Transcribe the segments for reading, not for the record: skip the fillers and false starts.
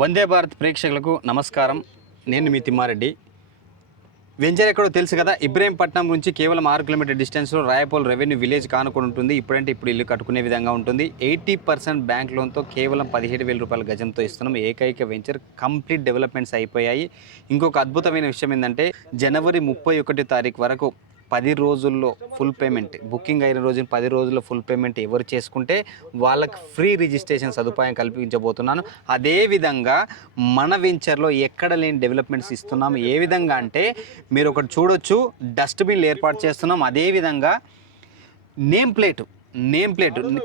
వందే భారత్ ప్రేక్షకులకు నమస్కారం. నేను మీ తిమ్మారెడ్డి. వెంచర్ ఎక్కడో తెలుసు కదా, ఇబ్రహీంపట్నం నుంచి కేవలం 6 కిలోమీటర్ డిస్టెన్స్లో రాయపోల్ రెవెన్యూ విలేజ్ కానుకొని ఉంటుంది. ఇప్పుడు ఇల్లు కట్టుకునే విధంగా ఉంటుంది. 80% బ్యాంక్ లోన్తో కేవలం 17,000 రూపాయల గజంతో ఇస్తున్నాం. ఏకైక వెంచర్ కంప్లీట్ డెవలప్మెంట్స్ అయిపోయాయి. ఇంకొక అద్భుతమైన విషయం ఏంటంటే జనవరి 31 తారీఖు వరకు 10 రోజుల్లో ఫుల్ పేమెంట్, బుకింగ్ అయిన రోజున 10 రోజుల్లో ఫుల్ పేమెంట్ ఎవరు చేసుకుంటే వాళ్ళకి ఫ్రీ రిజిస్ట్రేషన్ సదుపాయం కల్పించబోతున్నాను. అదేవిధంగా మన వెంచర్లో ఎక్కడ లేని డెవలప్మెంట్స్ ఇస్తున్నాము. ఏ విధంగా అంటే మీరు ఒకటి చూడొచ్చు, డస్ట్బిన్లు ఏర్పాటు చేస్తున్నాం. అదేవిధంగా నేమ్ ప్లేట్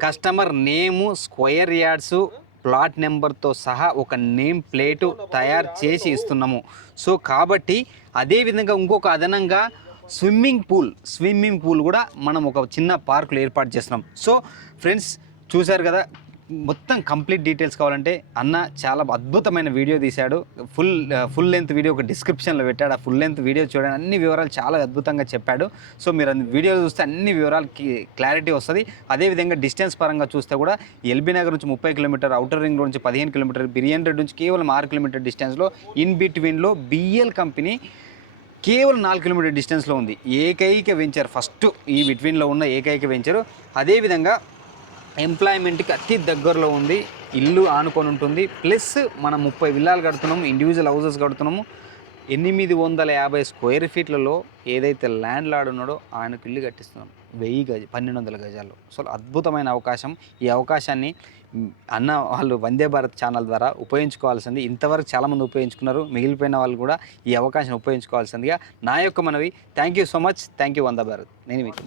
కస్టమర్ నేము, స్క్వేర్ యార్డ్స్, ప్లాట్ నెంబర్తో సహా ఒక నేమ్ ప్లేటు తయారు చేసి ఇస్తున్నాము. సో కాబట్టి అదేవిధంగా ఇంకొక అదనంగా స్విమ్మింగ్ పూల్ కూడా మనం ఒక చిన్న పార్కులో ఏర్పాటు చేస్తున్నాం. సో ఫ్రెండ్స్, చూశారు కదా, మొత్తం కంప్లీట్ డీటెయిల్స్ కావాలంటే అన్న చాలా అద్భుతమైన వీడియో తీశాడు. ఫుల్ లెంత్ వీడియో ఒక డిస్క్రిప్షన్లో పెట్టాడు. ఆ ఫుల్ లెంత్ వీడియో చూడండి, అన్ని వివరాలు చాలా అద్భుతంగా చెప్పాడు. సో మీరు వీడియో చూస్తే అన్ని వివరాలకి క్లారిటీ వస్తుంది. అదేవిధంగా డిస్టెన్స్ పరంగా చూస్తే కూడా ఎల్బీ నగర్ నుంచి 30 కిలోమీటర్, అవుటర్ రింగ్ రోడ్ నుంచి 15 కిలోమీటర్, బిరియన్ రెడ్ నుంచి కేవలం 6 కిలోమీటర్ డిస్టెన్స్లో, ఇన్ బిట్వీన్లో బిఎల్ కంపెనీ కేవలం 4 కిలోమీటర్ డిస్టెన్స్లో ఉంది. ఏకైక వెంచర్, ఫస్ట్ ఈ బిట్వీన్లో ఉన్న ఏకైక వెంచరు. అదేవిధంగా ఎంప్లాయ్మెంట్కి అతి దగ్గరలో ఉంది, ఇల్లు ఆనుకొని ఉంటుంది. ప్లస్ మనం 30 విల్లాలు కడుతున్నాము, ఇండివిజువల్ హౌసెస్ కడుతున్నాము. 850 స్క్వేర్ ఫీట్లలో ఏదైతే ల్యాండ్ లార్డ్ ఉన్నాడో ఆయనకు ఇల్లు కట్టిస్తున్నాం 1200 గజాల్లో. సో అద్భుతమైన అవకాశం. ఈ అవకాశాన్ని అన్న వాళ్ళు వందే భారత్ ఛానల్ ద్వారా ఉపయోగించుకోవాల్సింది. ఇంతవరకు చాలామంది ఉపయోగించుకున్నారు, మిగిలిపోయిన వాళ్ళు కూడా ఈ అవకాశాన్ని ఉపయోగించుకోవాల్సిందిగా నా యొక్క మనవి. Thank you so much. Thank you Vande Bharat. నేను మీకు